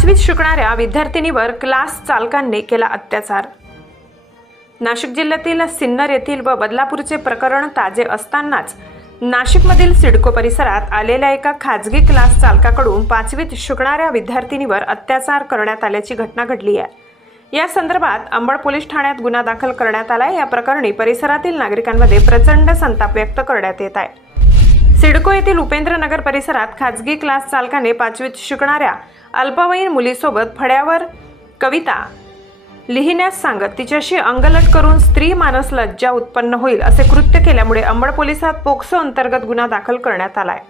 5वीत शिकणाऱ्या विद्यार्थिनीवर क्लास चालकांनी केला अत्याचार। नाशिक जिल्ह्यातील सिन्नर येथील व बदलापूरचे प्रकरण ताजे असतानाच नाशिकमधील सिडको परिसरात आलेल्या एका खाजगी क्लास चालकाकडून 5वीत शिकणाऱ्या विद्यार्थिनीवर अत्याचार करण्यात आल्याची घटना घडली आहे। या संदर्भात अंबड पोलीस ठाण्यात गुन्हा दाखल करण्यात आला। या प्रकरणी परिसरातील नागरिकांमध्ये प्रचंड संताप व्यक्त करण्यात येत आहे। सिडको येथील उपेंद्रनगर परिसरात खाजगी क्लास चालकाने 5वीत शिकणाऱ्या अल्पवयीन मुलीसोबत फळ्यावर कविता लिहिण्यास सांगत तिच्याशी अंगलट करून स्त्री मानस लज्जा उत्पन्न होईल असे कृत्य केल्यामुळे अंबड पोलिसात पोक्सो अंतर्गत गुन्हा दाखल करण्यात आला आहे।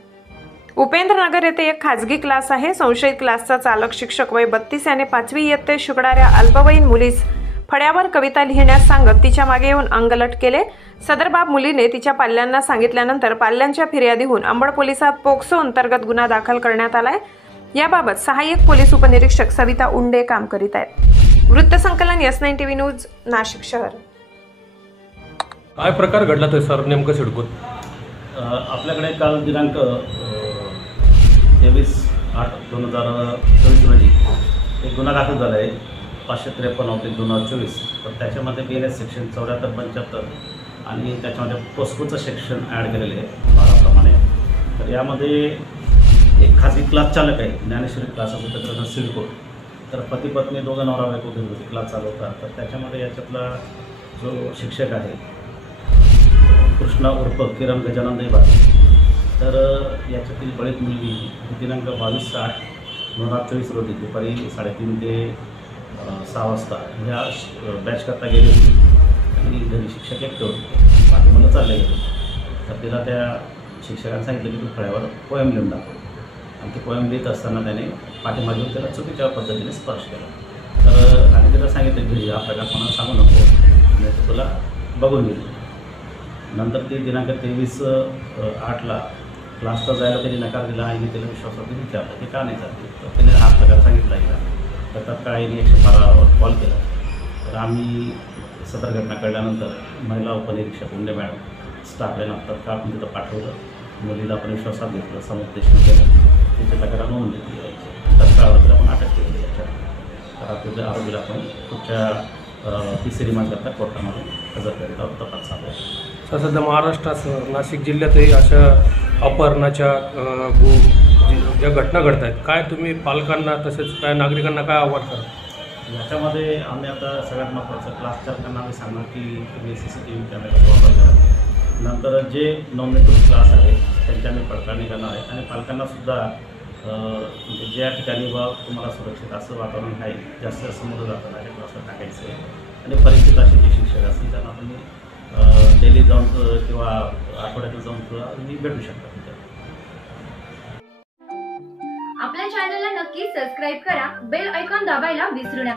उपेंद्रनगर येथे एक खाजगी क्लास आहे। संशयित क्लासचा चालक शिक्षक वय 32 याने 5वी इयत्तेत शिकणाऱ्या अल्पवयीन मुलीस फळ्यावर कविता लिहिण्यास सांगत तिच्या मागे येऊन अंगलट केले। सदर बाब मुलीने तिच्या पाल्यांना सांगितल्यानंतर पाल्यांच्या फिर्यादीहून अंबड पोलिसात पोक्सो अंतर्गत गुन्हा दाखल करण्यात आलाय। याबाबत सहाय्यक पोलीस उपनिरीक्षक सविता उंडे काम करीत आहेत। वृत्तसंकलन S9 TV न्यूज नाशिक शहर। काय प्रकार घडला तो सर नेमकं सिडकोत? आपल्याकडे काल दिनांक 23/8/2024 रोजी एक गुन्हा दाखल झाला आहे 553/2024। तर त्याच्यामध्ये BNS सेक्शन 74-75 आणि त्याच्यामध्ये पोस्कोचं सेक्शन ॲड केलेले आहे 12 तर यामध्ये एक खाजगी क्लास चालक आहे, ज्ञानेश्वरी क्लास असं त्याचं सिडको। तर पती पत्नी दोघं नवरा बायको घरगुती क्लास चालवतात। तर त्याच्यामध्ये याच्यातला जो शिक्षक आहे कृष्णा उर्फ किरण गजानन दैबाटे, तर याच्यातील बळीत मुलगी दिनांक 22/8/2024 रोजी दुपारी 3:30 ते 6 वाजता ह्या बॅच करता गेली होती आणि घरी शिक्षक एकटे होते, पाठीमागं चालले गेले। तर तिला त्या शिक्षकांनी सांगितलं की तू फळ्यावर पोएम लिहून दाखव आणि ते पोएम लिहित असताना त्याने पाठीमागे त्याला चुकीच्या पद्धतीने स्पर्श केला। तर आणि तिला सांगितलं की हा प्रकार कोणाला सांगू नको, नाही तर तुला बघून गेली। नंतर ती दिनांक 23/8ला क्लासला जायला त्यांनी नकार दिला आणि तिला विश्वासात विचारलं की का नाही जाते। तर त्याने हा प्रकार सांगितला गेला। तर तत्काळ 112वर कॉल केला। तर आम्ही सदर घटना कळल्यानंतर महिला उपनिरीक्षक उंडे मॅडम स्टाफला तत्काळ आपण तिथं पाठवलं। मुलीला आपण विश्वासात घेतलं, समुपदेशन केलं, तिच्या तक्रार नोंद घेतली जायची। तत्काळ आरोपीला आपण अटक केली याच्यात। तर आरोपीला आपण पुढच्या तिसरी रिमांडकरता कोर्टामध्ये हजर करीत आहोत, तपास चालू आहे। सध्या महाराष्ट्रात नाशिक जिल्ह्यातही अशा अपहरणाच्या ज्या घटना घडत आहेत, काय तुम्ही पालकांना तसेच काय नागरिकांना काय आव्हान कराल? याच्यामध्ये आम्ही आता सगळ्यात महत्त्वाचं क्लास चालकांना आम्ही सांगणार की तुम्ही CCTV कॅमेऱ्याचा वापर करा। नंतर जे नोंदणीकृत क्लास आहे त्यांची आम्ही पडताळणी करणार आहे आणि पालकांनासुद्धा ज्या ठिकाणी तुम्हाला सुरक्षित असं वातावरण आहे, जास्त समोर जाताना अशा क्लासला टाकायचं आहे आणि परिचित असे जे शिक्षक असतील त्यांना तुम्ही डेली जाऊन किंवा आठवड्यातून जाऊन तुम्ही भेटू शकता। आपल्या चॅनलला नक्की सबस्क्राईब करा, बेल आयकॉन दाबायला विसरू नका।